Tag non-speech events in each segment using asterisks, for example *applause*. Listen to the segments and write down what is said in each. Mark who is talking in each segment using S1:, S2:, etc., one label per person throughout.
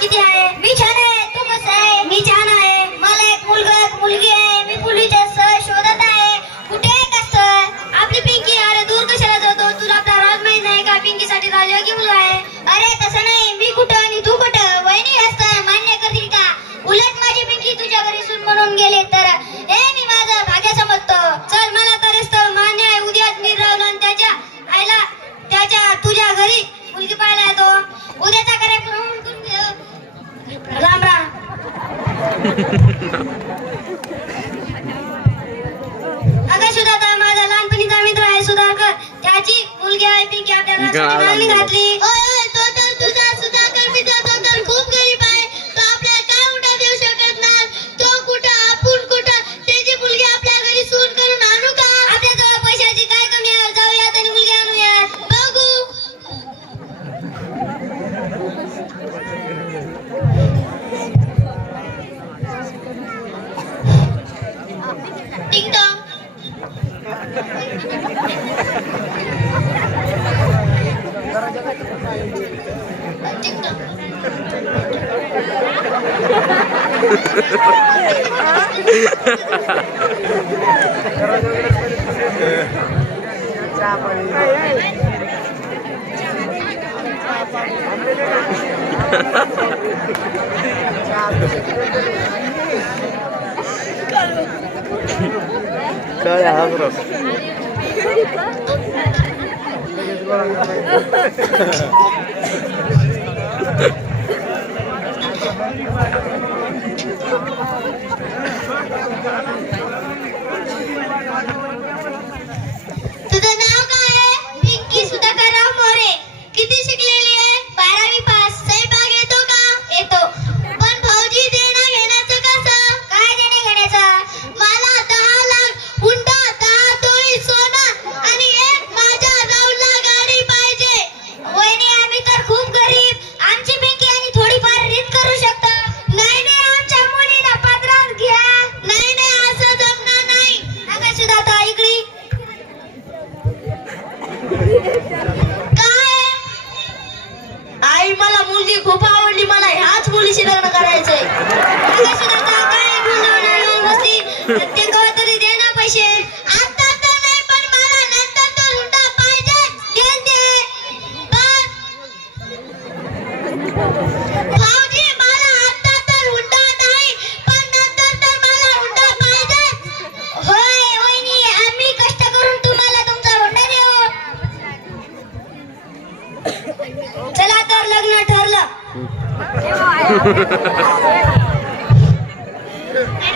S1: किती आहे मी छान आहे तू कसं आहे. मी छान आहे. मला एक मुलगा एक मुलगी आहे. मी मुलीच्या सह शोधत आहे. कुठे आहे कसं आपली पिंकी अरे दूर कशाला जातो? तुला आपला राज माहीत नाही का? पिंकीसाठी राज योग्य मुलगा आहे. अरे तसं नाही. मी कुठं आणि तू कुठं? वहिनी असतं. त्याची मुलगी आहे पिंकी आपल्या घरासाठी मागणी घातली Cara, abro. तुझं नाव काय आहे पिंकी सुधाकरराव मोरे. ते दे ना पैसे. आता तर नाही पण मला नंतर तो पाहिजे. दे. पण भाऊजी मला आता तर नाही पण नंतर तर मला पाहिजे. होय वहिनी आम्ही कष्ट करून तुम्हाला तुमचा हुंडा देऊ. चला तर लग्न ठरलं. *laughs*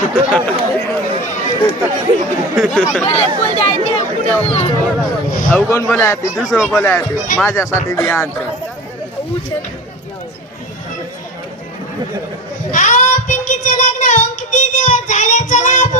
S1: *laughs*
S2: अहो कोण बोलाय ते दुसरं बोलाय ते. माझ्यासाठी बी आणतो
S1: अहो, पिंकीचं लग्न किती दिवस झाले? चला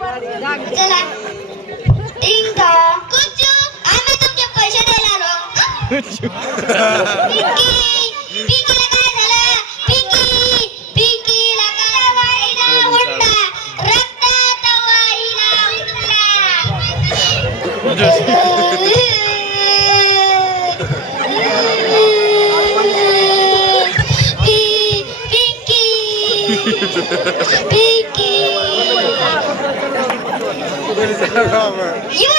S1: चला. टॉंग कुचू आम्ही तुमचे पैसे द्यायला आलो पिंकी पिंकीला *laughs* Robert. You